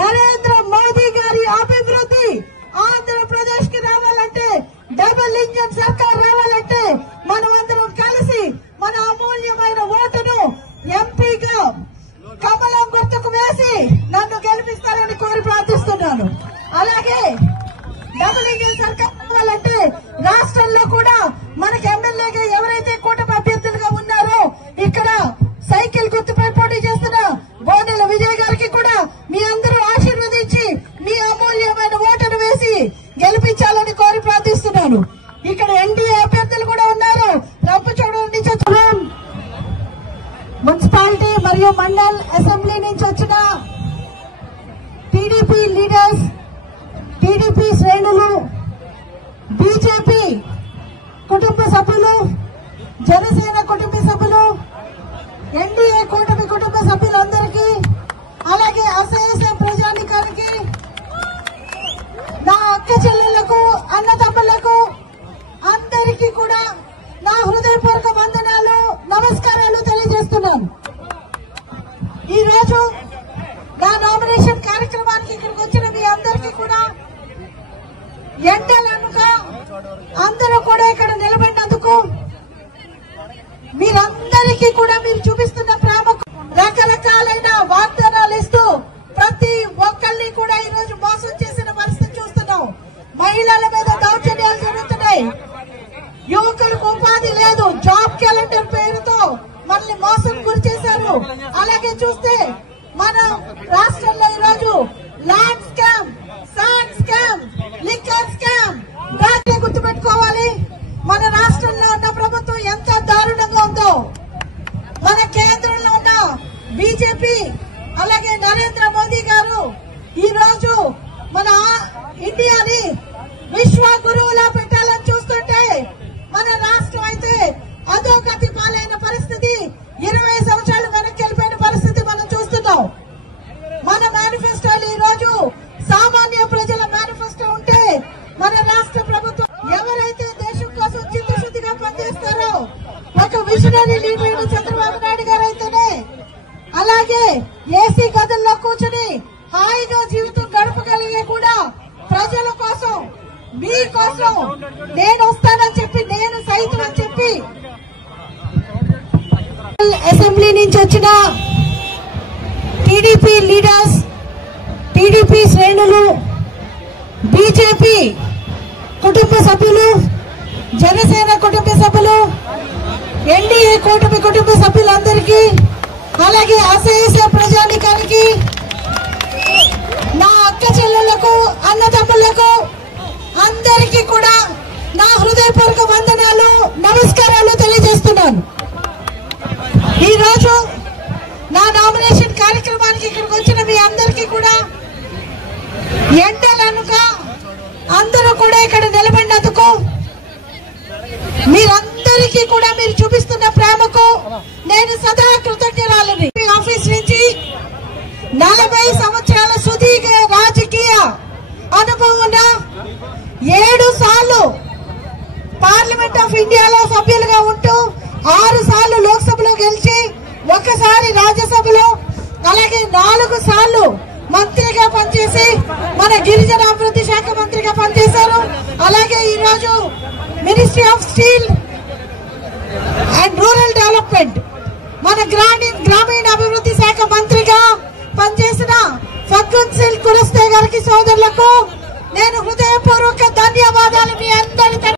నరేంద్ర మోదీ గారి అభివృద్ధి ఆంధ్రప్రదేశ్ కి రావాలంటే, డబుల్ ఇంజన్ సర్కార్ రావాలంటే మనం అందరం కలిసి మన అమూల్యమైన ఓటును ఎంపీగా కమలం గుర్తుకు వేసి నన్ను గెలిపిస్తారని కోరి ప్రార్థిస్తున్నాను. అలాగే డబుల్ ఇంజన్ సర్కార్ రావాలంటే రాష్ట్రంలో కూడా మనకి ఎమ్మెల్యేగా ఎవరైతే కూటమి అభ్యర్థులుగా ఉన్నారో ఇక్కడ సైకిల్ గుర్తుపై పోటీ చేస్తున్న బోనెల విజయ్ గారికి కూడా మీ అందరూ ఆశీర్వదించి మీ అమూల్యమైన ఓటును వేసి గెలిపించాలని కోరి ప్రార్థిస్తున్నాను. ఇక్కడ ఎన్డీఏ అభ్యర్థులు కూడా ఉన్నారు. రంపచోడవరం నుంచి వచ్చిన మున్సిపాలిటీ మరియు మండల్ అసెంబ్లీ నుంచి వచ్చిన టీడీపీ లీడర్స్, టీడీపీ శ్రేణులు, బీజేపీ కుటుంబ సభ్యులు, జనసేన కుటుంబ సభ్యులు, ఎన్డీఏ కూటమి కుటుంబ సభ్యులందరికీ, అలాగే అసహ్య ప్రజానికానికి, నా అక్క చెల్లెళ్లకు, అన్నదమ్ములకు అందరికీ కూడా నా హృదయపూర్వక వందనాలు, నమస్కారాలు తెలియజేస్తున్నాను. ఈ రోజు నా నామినేషన్ కార్యక్రమానికి ఇక్కడికి వచ్చిన మీ అందరికీ కూడా ఎండలనుగా అందరూ కూడా ఇక్కడ నిలబడినందుకు మీరందరికీ కూడా మీరు చూపిస్తున్న ప్రేమకు రకరకాలైన వాగ్దానాలు ఇస్తూ ప్రతి ఒక్కరిని కూడా ఈ రోజు మోసం చేసిన పరిస్థితి చూస్తున్నాం. మహిళల మీద దౌర్జన్యాలు జరుగుతున్నాయి. యువకులకు ఉపాధి లేదు. జాబ్ క్యాలెండర్ పేరుతో మనల్ని మోసం గురి చేశారు. అలాగే చూస్తే మన రాష్ట్రంలో ఈ రోజు land scam, sand scam, liquor scam రాజ్య గుర్తుపెట్టుకోవాలి. మన రాష్ట్రంలో ఉన్న ప్రభుత్వం ఎంత దారుణంగా ఉందో, మన కేంద్రంలో ఉన్న బీజేపీ అలాగే నరేంద్ర మోదీ గారు ఈ రోజు మన ఇండియాని విశ్వ గురువులా పెట్టాలని చూస్తుంటే మన రాష్ట్రం అయితే అధోగతి పాలైన పరిస్థితి, 20 సంవత్సరాలు వెనక్కి వెళ్ళిపోయిన పరిస్థితి మనం చూస్తున్నాం. మన మేనిఫెస్టోలు ఈ రోజు సామాన్య ప్రజల మేనిఫెస్టో ఉంటే మన రాష్ట్ర ప్రభుత్వం ఎవరైతే దేశం కోసం చిత్తశుద్ధిగా పనిచేస్తారో ఒక విజనరీ లీడర్ చంద్రబాబు నాయుడు గారు అయితేనే, అలాగే ఏసీ గదుల్లో కూర్చుని హాయిగా జీవితం గడపగలిగే కూడా ప్రజల కోసం, మీ కోసం నేను వస్తానని చెప్పి, నేను సైతం అని చెప్పి అసెంబ్లీ నుంచి వచ్చిన టీడీపీ లీడర్స్, టీడీపీ శ్రేణులు, బీజేపీ కుటుంబ సభ్యులు, జనసేన కుటుంబ సభ్యులు, ఎన్డీఏ కూటమి కుటుంబ సభ్యులందరికీ, అలాగే అసహ్య ప్రజానికానికి, నా అక్క చెల్లెళ్లకు, అన్నదమ్ములకు అందరికీ కూడా నా హృదయపూర్వక వందనాలు, నమస్కారాలు తెలియజేస్తున్నాను. ఈ రోజు నా నామినేషన్ కార్యక్రమానికి ఇక్కడికి వచ్చిన మీ అందరికీ కూడా ఎండలనుగా అందరూ కూడా ఇక్కడ నిలబడినందుకు మీరందరికీ కూడా మీరు చూపిస్తున్న ప్రేమకు నేను సదా కృతజ్ఞరాలని. ఆఫీస్ నుంచి 40 సంవత్సరాల సుదీర్ఘ రాజకీయ అనుభవం ఉన్న 7 సార్లు పార్లమెంట్ ఆఫ్ ఇండియాలో సభ్యులుగా ఉంటూ 6 సార్లు లోక్సభలో గెలిచి, 1 సారి రాజ్యసభలో, అలాగే 4 సార్లు మంత్రిగా పనిచేసి మన గిరిజన అభివృద్ధి శాఖ మంత్రిగా పనిచేశారు. అలాగే ఈ రోజు ministry of steel and rural development, మన గ్రామీణ అభివృద్ధి శాఖ మంత్రిగా పనిచేసిన ఫగ్గున్ సింగ్ కులస్తే గారికి, సోదరులకు నేను హృదయపూర్వక ధన్యవాదాలు. మీ అందరి